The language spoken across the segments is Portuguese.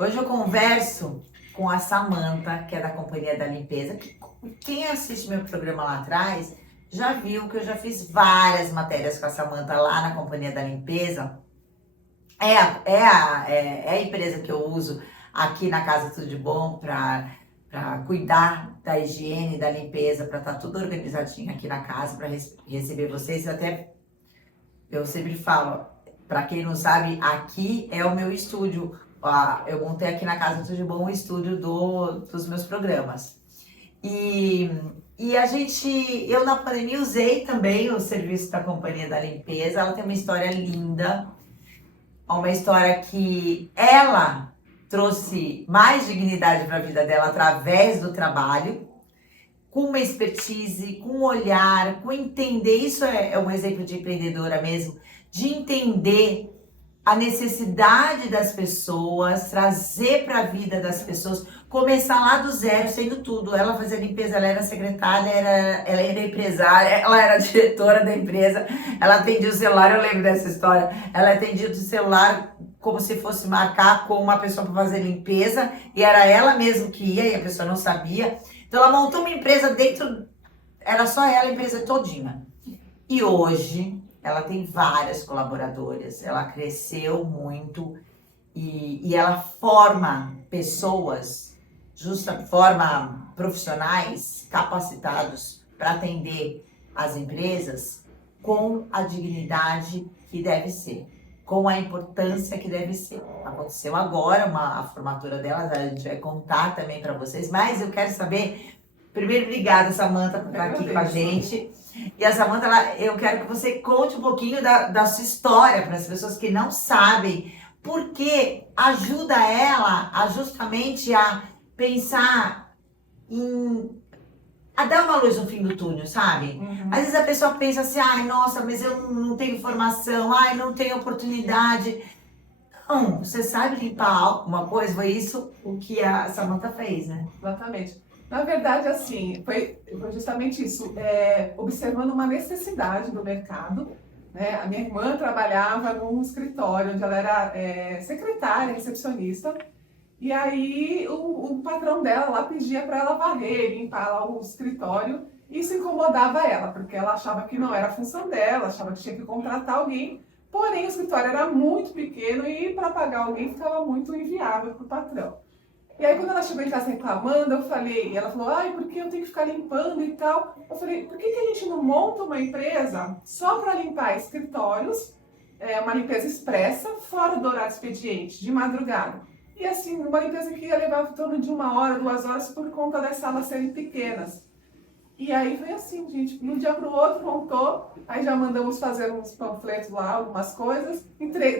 Hoje eu converso com a Samanta, que é da Companhia da Limpeza. Quem assiste meu programa lá atrás já viu que eu já fiz várias matérias com a Samanta lá na Companhia da Limpeza. É a empresa que eu uso aqui na Casa Tudo de Bom para cuidar da higiene, da limpeza, para estar tudo organizadinho aqui na casa, para receber vocês. Eu sempre falo, para quem não sabe, aqui é o meu estúdio. Eu montei aqui na Casa Tudo de Bom o estúdio dos meus programas. Eu na pandemia usei também o serviço da Companhia da Limpeza. Ela tem uma história linda, uma história que ela trouxe mais dignidade para a vida dela através do trabalho, com uma expertise, com um olhar, com entender. Isso é um exemplo de empreendedora mesmo, de entender a necessidade das pessoas, trazer para a vida das pessoas, começar lá do zero, sendo tudo. Ela fazia limpeza, ela era secretária, ela era empresária, ela era diretora da empresa, ela atendia o celular, eu lembro dessa história, ela atendia o celular como se fosse marcar com uma pessoa para fazer limpeza, e era ela mesma que ia, e a pessoa não sabia. Então ela montou uma empresa dentro, era só ela, a empresa todinha. E hoje ela tem várias colaboradoras, ela cresceu muito e ela forma pessoas, forma profissionais capacitados para atender as empresas com a dignidade que deve ser, com a importância que deve ser. Aconteceu agora a formatura dela, a gente vai contar também para vocês, mas eu quero saber, primeiro, obrigada, Samanta, por estar aqui com a gente. E a Samanta, eu quero que você conte um pouquinho da sua história para as pessoas que não sabem, porque ajuda ela justamente a pensar a dar uma luz no fim do túnel, sabe? Uhum. Às vezes a pessoa pensa assim, ai, nossa, mas eu não tenho formação, ai, não tenho oportunidade. Não, você sabe limpar alguma coisa, foi isso o que a Samanta fez, né? Exatamente. Na verdade, assim, foi justamente isso, observando uma necessidade do mercado, né? A minha irmã trabalhava num escritório onde ela era secretária, recepcionista, e aí o patrão dela lá pedia para ela varrer, limpar lá o escritório, e isso incomodava ela, porque ela achava que não era a função dela, achava que tinha que contratar alguém, porém o escritório era muito pequeno e para pagar alguém ficava muito inviável para o patrão. E aí quando ela chegou em casa reclamando, ela falou, ai, porque eu tenho que ficar limpando e tal. Eu falei, por que a gente não monta uma empresa só para limpar escritórios, uma limpeza expressa, fora do horário expediente, de madrugada? E assim, uma limpeza que ia levar em torno de 1 hora, 2 horas, por conta das salas serem pequenas. E aí foi assim, gente, de um dia para o outro montou, aí já mandamos fazer uns panfletos lá, algumas coisas.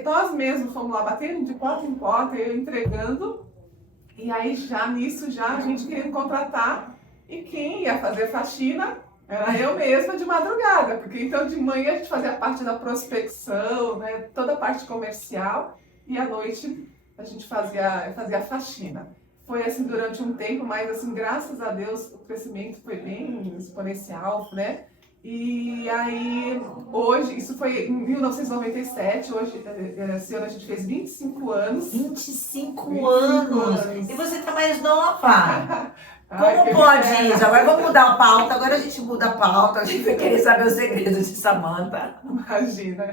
Nós mesmos fomos lá batendo de porta em porta, eu entregando. E aí nisso a gente queria contratar, e quem ia fazer faxina era eu mesma de madrugada, porque então de manhã a gente fazia parte da prospecção, né, toda a parte comercial, e à noite a gente fazia faxina. Foi assim durante um tempo, mas assim, graças a Deus o crescimento foi bem exponencial, né? E aí, hoje, isso foi em 1997, hoje, esse ano a gente fez 25 anos. 25 anos! E você tá mais nova! Ai, Como pode isso? Agora vamos mudar a pauta, agora a gente muda a pauta, a gente vai querer saber o segredo de Samanta. Imagina.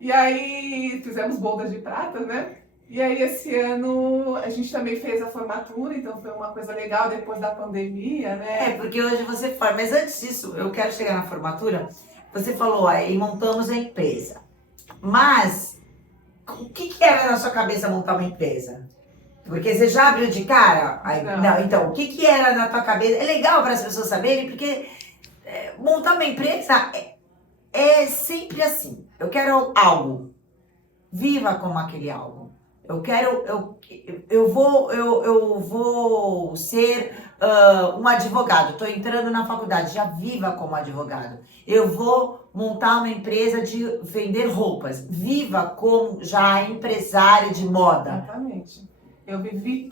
E aí, fizemos bodas de prata, né? E aí, esse ano, a gente também fez a formatura, então foi uma coisa legal depois da pandemia, né? Porque hoje você forma. Mas antes disso, eu quero chegar na formatura. Você falou, aí montamos a empresa. Mas, o que era na sua cabeça montar uma empresa? Porque você já abriu de cara? Não, então, o que era na tua cabeça? É legal para as pessoas saberem, porque montar uma empresa é sempre assim. Eu quero algo. Viva como aquele algo. Eu vou ser um advogado. Estou entrando na faculdade, já viva como advogado. Eu vou montar uma empresa de vender roupas. Viva como já empresária de moda. Exatamente. Eu vivi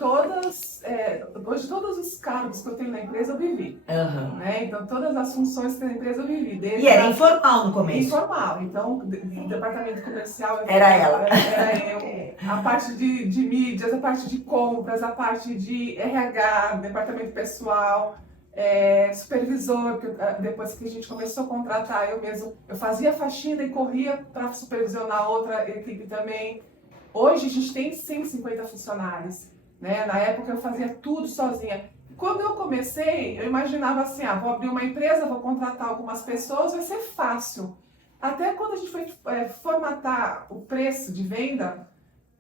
hoje todos os cargos que eu tenho na empresa eu vivi. Aham. Né? Então, todas as funções que tem na empresa eu vivi. Desde E era informal no começo. Informal. Então, departamento comercial... Era ela. Era eu. A parte de mídias, a parte de compras, a parte de RH, departamento pessoal, supervisor, que depois que a gente começou a contratar, eu fazia faxina e corria para supervisionar outra equipe também. Hoje a gente tem 150 funcionários, né? Na época eu fazia tudo sozinha. Quando eu comecei, eu imaginava assim, vou abrir uma empresa, vou contratar algumas pessoas, vai ser fácil. Até quando a gente foi formatar o preço de vendas,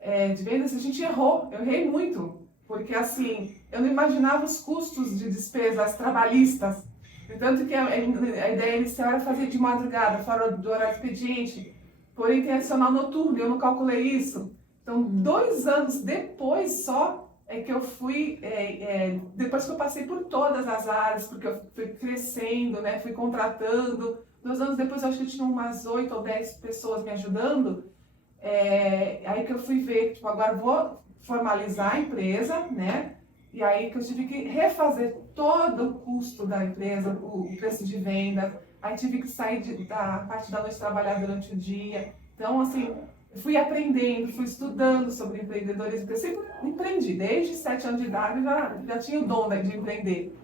a gente errou, eu errei muito. Porque assim, eu não imaginava os custos de despesas trabalhistas. Tanto que a ideia inicial era fazer de madrugada, fora do horário expediente, porém tem adicional noturno, eu não calculei isso. Então, 2 anos depois só é que eu fui, depois que eu passei por todas as áreas, porque eu fui crescendo, né, fui contratando. 2 anos depois, eu acho que eu tinha umas 8 ou 10 pessoas me ajudando. Aí que eu fui ver, tipo, agora vou formalizar a empresa, né? E aí que eu tive que refazer todo o custo da empresa, o preço de venda. Aí tive que sair da parte da noite trabalhar durante o dia. Então, assim, fui aprendendo, fui estudando sobre empreendedorismo. Eu sempre empreendi, desde 7 anos de idade já tinha o dom, né, de empreender.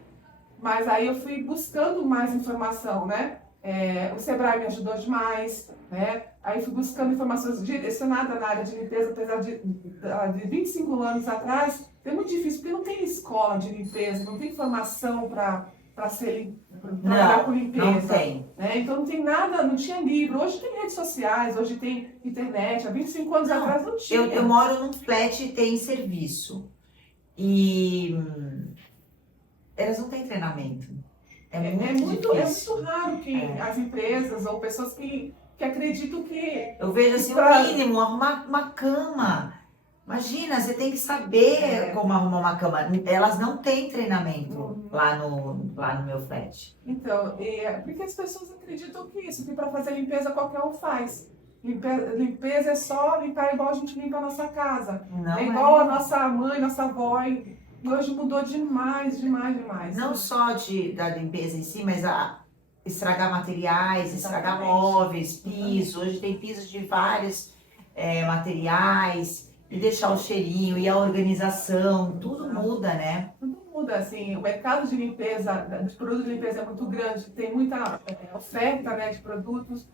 Mas aí eu fui buscando mais informação, né? O Sebrae me ajudou demais, né? Aí fui buscando informações direcionadas na área de limpeza, apesar de 25 anos atrás, é muito difícil, porque não tem escola de limpeza, não tem formação para trabalhar com limpeza. Não tem. Né? Então não tem nada, não tinha livro. Hoje tem redes sociais, hoje tem internet. Há 25 anos atrás não tinha. Eu moro num flat e tem serviço. E elas não têm treinamento. É muito raro que as empresas ou pessoas que acreditam que... Eu vejo assim, o mínimo, arrumar uma cama. Imagina, você tem que saber como arrumar uma cama. Elas não têm treinamento lá no meu flat. Então, porque as pessoas acreditam que para fazer limpeza qualquer um faz. Limpeza é só limpar igual a gente limpa a nossa casa. Não igual a nossa mãe, nossa avó. E hoje mudou demais. Não só da limpeza em si, mas estragar materiais, estragar móveis, piso. Hoje tem pisos de vários materiais. E deixar o cheirinho e a organização, tudo muda, né? Tudo muda, assim, o mercado de limpeza, de produtos de limpeza é muito grande, tem muita oferta, né, de produtos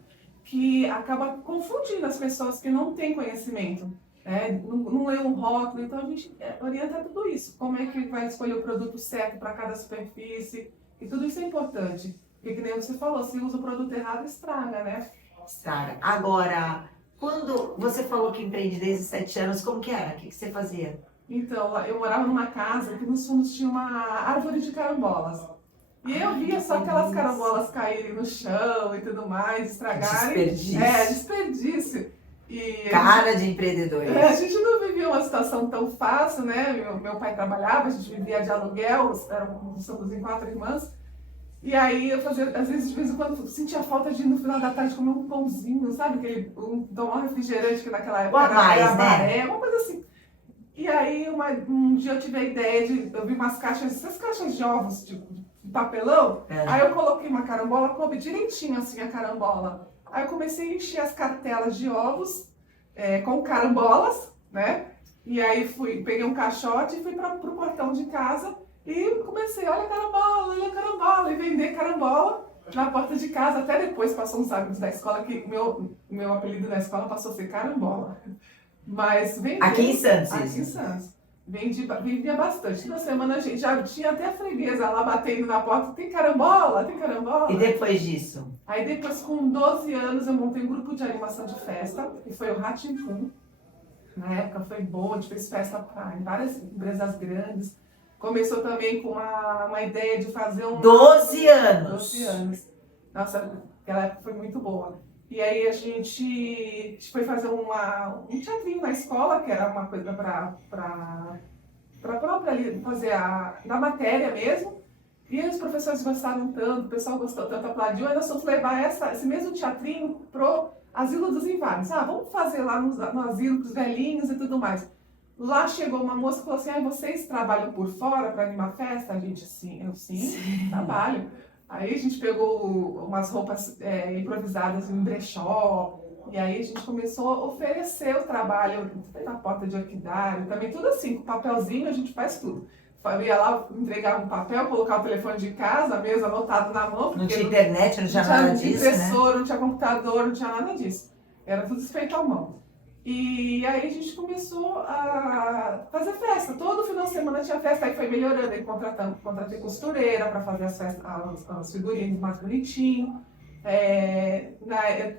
que acaba confundindo as pessoas que não têm conhecimento, né? Não lê um rótulo, então a gente orienta tudo isso, como é que vai escolher o produto certo para cada superfície, e tudo isso é importante, porque que nem você falou, se usa o produto errado, estraga, né? Estraga. Agora... Quando você falou que empreende desde 7 anos, como que era? O que você fazia? Então, eu morava numa casa que nos fundos tinha uma árvore de carambolas. E eu via só aquelas carambolas caírem no chão e tudo mais, estragarem. Desperdício. Desperdício. Cara de empreendedor. A gente não vivia uma situação tão fácil, né? Meu pai trabalhava, a gente vivia de aluguel, somos em 4 irmãs. E aí eu fazia, às vezes, de vez em quando, sentia falta de, no final da tarde, comer um pãozinho, sabe? Tomar um refrigerante, que naquela época era baré, uma coisa assim. E aí, um dia eu tive a ideia eu vi essas caixas de ovos de papelão, aí eu coloquei uma carambola, coube direitinho assim a carambola. Aí eu comecei a encher as cartelas de ovos com carambolas, né? E aí peguei um caixote e fui pro portão de casa. E comecei, olha a carambola, e vender carambola na porta de casa. Até depois passou uns amigos da escola, que meu apelido na escola passou a ser carambola. Mas vendia. Aqui em Santos, Aqui em Santos. Vendia bastante. Na semana a gente já tinha até a freguesa lá batendo na porta, tem carambola. E depois disso? Aí depois, com 12 anos, eu montei um grupo de animação de festa, que foi o Rá-Tim-Bum. Na época foi bom, a gente fez festa em várias empresas grandes. Começou também com uma ideia de fazer 12 anos! 12 anos. Nossa, aquela época foi muito boa. E aí a gente foi fazer um teatrinho na escola, que era uma coisa para própria ali, fazer da matéria mesmo. E aí os professores gostaram tanto, o pessoal gostou tanto, aplaudiu. Aí nós fomos levar esse mesmo teatrinho pro Asilo dos Inválidos. Vamos fazer lá no asilo com os velhinhos e tudo mais. Lá chegou uma moça e falou assim, vocês trabalham por fora para animar festa? A gente, sim, eu sim, trabalho. Aí a gente pegou umas roupas improvisadas em brechó, e aí a gente começou a oferecer o trabalho na porta de orquidário, também tudo assim, com papelzinho a gente faz tudo. Eu ia lá, entregava um papel, colocava o telefone de casa, a mesa anotado na mão. Não tinha internet, não tinha nada disso, impressora, não tinha computador, não tinha nada disso. Era tudo feito à mão. E aí a gente começou a fazer festa. Todo final de semana tinha festa, aí foi melhorando. Aí contratei costureira para fazer as festas, os figurinos mais bonitinhos.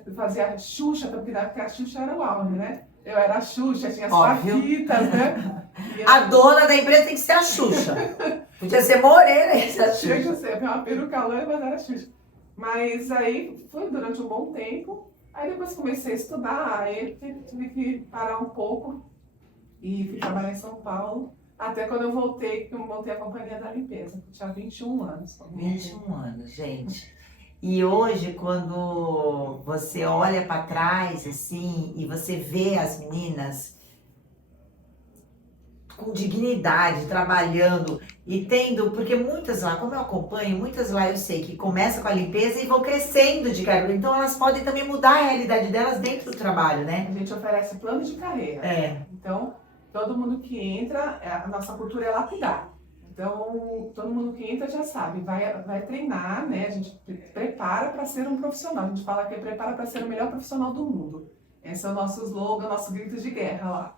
Eu fazia Xuxa, porque na época a Xuxa era o auge, né? Eu era a Xuxa, tinha as paquitas, né? A dona da empresa tem que ser a Xuxa. Podia ser Morena e ser a Xuxa. Tinha que ser, uma peruca loira, mas era Xuxa. Mas aí foi durante um bom tempo. Aí depois comecei a estudar, aí tive que parar um pouco e fui trabalhar em São Paulo. Até quando eu voltei, que eu montei a Companhia da Limpeza, que tinha 21 anos. 21 anos, gente. E hoje, quando você olha para trás, assim, e você vê as meninas com dignidade, trabalhando e tendo, porque muitas lá, como eu acompanho, muitas lá eu sei que começam com a limpeza e vão crescendo de carreira, então elas podem também mudar a realidade delas dentro do trabalho, né? A gente oferece plano de carreira. Então, todo mundo que entra, a nossa cultura é lapidar. Então, todo mundo que entra já sabe, vai treinar, né? A gente prepara para ser um profissional. A gente fala que prepara para ser o melhor profissional do mundo. Esse é o nosso slogan, nosso grito de guerra lá.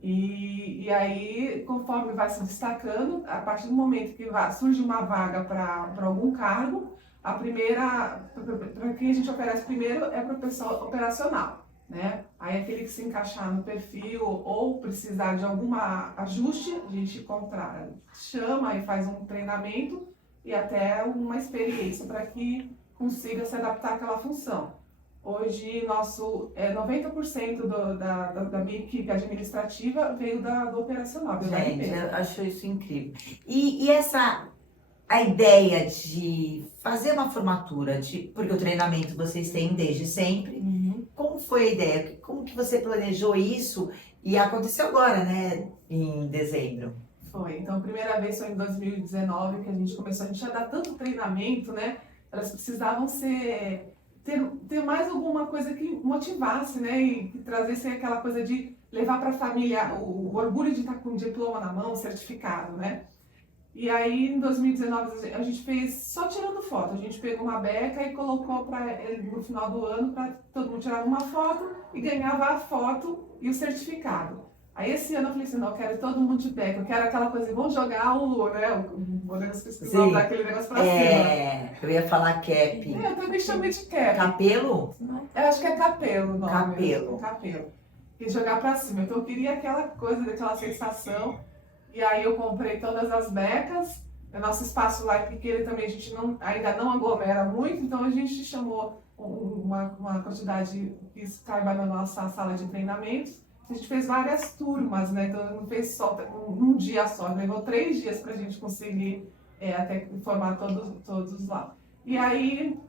E aí, conforme vai se destacando, a partir do momento que surge uma vaga para algum cargo, para quem a gente oferece primeiro é para o pessoal operacional, né? Aí aquele que se encaixar no perfil ou precisar de algum ajuste, a gente chama e faz um treinamento e até uma experiência para que consiga se adaptar àquela função. Hoje, 90% da minha equipe administrativa veio do operacional. Gente, eu acho isso incrível. E a ideia de fazer uma formatura, porque o treinamento vocês têm desde sempre, como foi a ideia? Como que você planejou isso? E aconteceu agora, né, em dezembro. Foi. Então, a primeira vez foi em 2019 que a gente começou. A gente ia dar tanto treinamento, né? Elas precisavam ter mais alguma coisa que motivasse, né? E que trazesse aquela coisa de levar para a família o orgulho de estar com o diploma na mão, certificado, né? E aí, em 2019, a gente fez só tirando foto. A gente pegou uma beca e colocou no final do ano para todo mundo tirar uma foto e ganhava a foto e o certificado. Aí esse ano eu falei assim, não, eu quero todo mundo de beca, eu quero aquela coisa, vamos jogar o negócio pesquisar, dar aquele negócio pra cima. Eu ia falar cap. Eu também chamei de cap. Capelo? Eu acho que é capelo o nome. Capelo. Capelo. E jogar pra cima. Então eu queria aquela coisa, aquela sensação. E aí eu comprei todas as becas. O nosso espaço lá é pequeno também, a gente ainda não aglomera muito, então a gente chamou uma quantidade que caiba na nossa sala de treinamentos. A gente fez várias turmas, né? Então não fez só um dia só, levou 3 dias para a gente conseguir até formar todos lá. E aí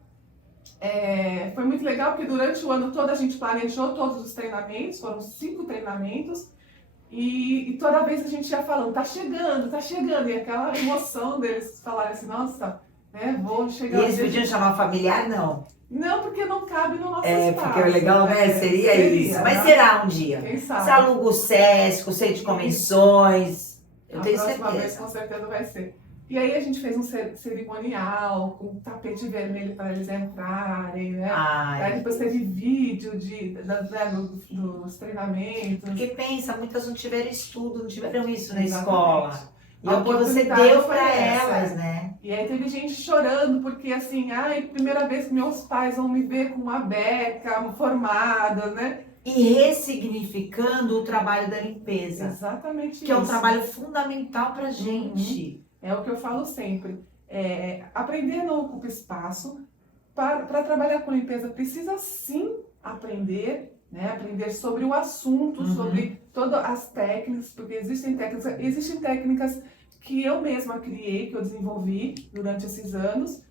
foi muito legal porque durante o ano todo a gente planejou todos os treinamentos, foram 5 treinamentos, e toda vez a gente ia falando, tá chegando, e aquela emoção deles falarem assim, nossa, né, vou chegar. E eles podiam chamar familiar, não? Não, porque não cabe no nosso espaço. Porque o legal, né? Seria isso. Mas será um dia. Quem sabe? Você aluga o SESC, o Centro de Convenções. Eu tenho certeza. A próxima vez, com certeza, vai ser. E aí a gente fez um cerimonial com um tapete vermelho para eles entrarem, né? Aí depois teve vídeo dos treinamentos. Porque pensa, muitas não tiveram estudo, não tiveram isso na Exatamente. escola. E é o que você deu para elas, né? E aí teve gente chorando, porque assim, primeira vez que meus pais vão me ver com uma beca, formada, né? E ressignificando o trabalho da limpeza. Exatamente isso. Que é um trabalho fundamental pra gente. É o que eu falo sempre. Aprender não ocupa espaço. Para trabalhar com limpeza, precisa sim aprender, né? Aprender sobre o assunto, sobre todas as técnicas, porque existem técnicas que eu mesma criei, que eu desenvolvi durante esses anos.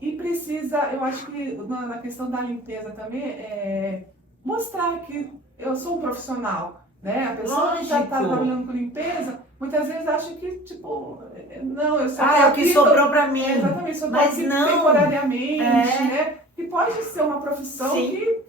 E precisa, eu acho que na questão da limpeza também, mostrar que eu sou um profissional. né? A pessoa que já está Lógico. trabalhando com limpeza, muitas vezes acha que, tipo, não, eu só É o que sobrou para mim. exatamente, só Mas aqui não. temporariamente, É. né? Que pode ser uma profissão Sim. que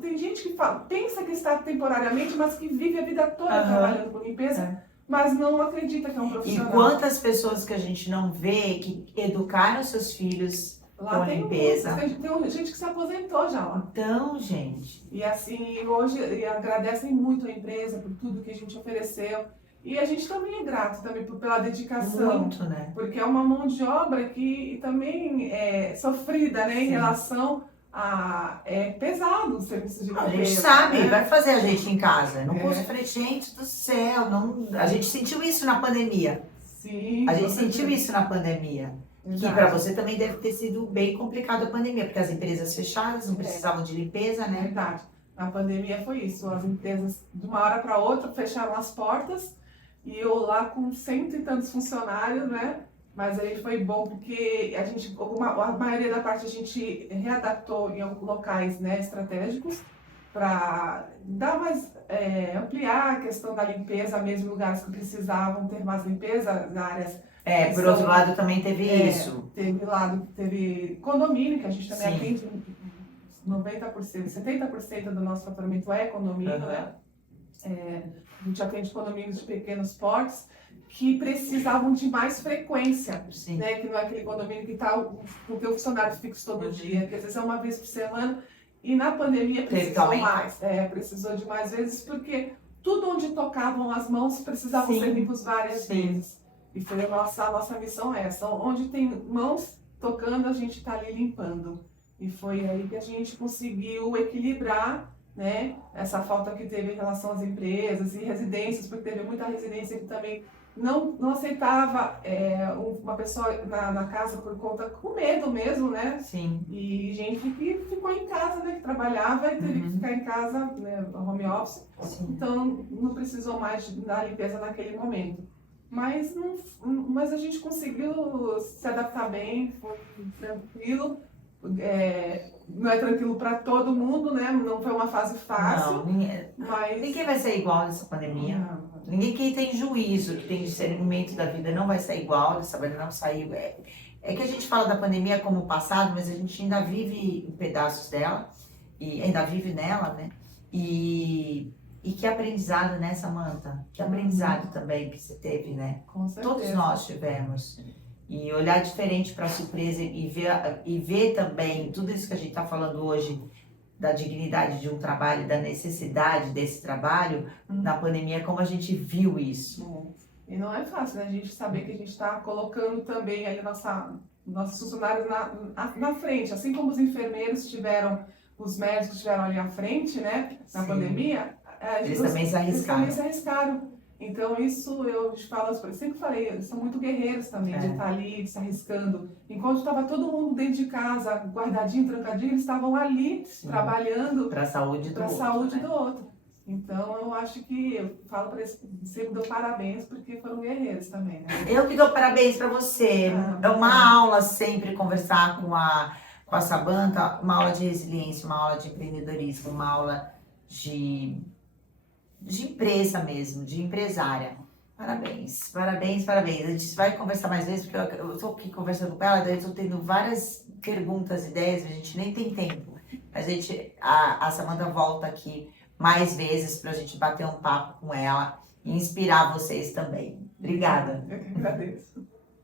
tem gente que pensa que está temporariamente, mas que vive a vida toda Aham. trabalhando com limpeza, mas não acredita que é um E profissional. quantas pessoas que a gente não vê que educaram seus filhos Lá com tem limpeza. tem gente que se aposentou já lá. Então, gente. E assim, hoje e agradecem muito a empresa por tudo que a gente ofereceu. E a gente também é grato também pela dedicação. Muito, né? Porque é uma mão de obra que também é sofrida, né? Em Sim. relação a... É pesado o serviço de limpeza. A gente sabe, né? vai fazer a gente em casa. Não É. custa. Eu falei, gente do céu, não... a gente sentiu isso na pandemia. Sim. A gente com sentiu certeza. isso na pandemia. Que Exato. para você também deve ter sido bem complicado a pandemia, porque as empresas fechadas não precisavam de limpeza, É né? verdade. Na pandemia foi isso. As empresas, de uma hora para outra, fecharam as portas e eu lá com 100 e tantos funcionários, né? Mas aí foi bom porque a maioria da parte a gente readaptou em alguns locais, né, estratégicos para dar mais, ampliar a questão da limpeza, mesmo lugares que precisavam ter mais limpeza, as áreas. Por outro lado também teve isso. Teve condomínio, que a gente também Sim. atende 90%, 70% do nosso faturamento é condomínio, né? A gente atende condomínios de pequenos portes que precisavam de mais frequência, Sim. né? Que não é aquele condomínio que está o teu funcionário fixo todo dia, que às vezes é uma vez por semana. E na pandemia precisou mais. Precisou de mais vezes, porque tudo onde tocavam as mãos precisavam Sim. ser limpos várias Sim. vezes. E foi a nossa missão essa. Onde tem mãos tocando, a gente está ali limpando. E foi aí que a gente conseguiu equilibrar, né, essa falta que teve em relação às empresas e residências, porque teve muita residência que também não aceitava uma pessoa na casa por conta, com medo mesmo, né? Sim. E gente que ficou em casa, né, que trabalhava e teve que ficar em casa, né, home office. Sim. Então não precisou mais da limpeza naquele momento. Mas a gente conseguiu se adaptar bem, foi tranquilo. Não é tranquilo para todo mundo, né? Não foi uma fase fácil. Não, mas ninguém vai ser igual nessa pandemia. Não. Ninguém que tem juízo, que tem discernimento da vida não vai sair igual, essa vida não saiu. É que a gente fala da pandemia como passado, mas a gente ainda vive em pedaços dela, e ainda vive nela, né? E que aprendizado, né, Samantha? Que aprendizado também que você teve, né? Com certeza. Todos nós tivemos. E olhar diferente para a surpresa e ver também tudo isso que a gente está falando hoje, da dignidade de um trabalho, da necessidade desse trabalho, na pandemia, como a gente viu isso. E não é fácil, né? A gente saber que a gente está colocando também ali nossos funcionários na frente, assim como os enfermeiros tiveram, os médicos tiveram ali à frente, né? Na Sim. pandemia. Eles também se arriscaram. Eles também se arriscaram. Então isso eu sempre falei, eles são muito guerreiros também, de estar ali, se arriscando. Enquanto estava todo mundo dentro de casa, guardadinho, trancadinho, eles estavam ali, Sim. trabalhando Para a saúde do outro. saúde né? do outro. Então eu acho que eu falo para eles, sempre dou parabéns, porque foram guerreiros também, né? Eu que dou parabéns para você. É uma aula sempre conversar com a Samantha, uma aula de resiliência, uma aula de empreendedorismo, uma aula de empresa mesmo, de empresária. Parabéns, parabéns, parabéns. A gente vai conversar mais vezes, porque eu estou aqui conversando com ela, daí eu estou tendo várias perguntas, ideias, a gente nem tem tempo. A Samantha volta aqui mais vezes para a gente bater um papo com ela e inspirar vocês também. Obrigada. Eu que agradeço.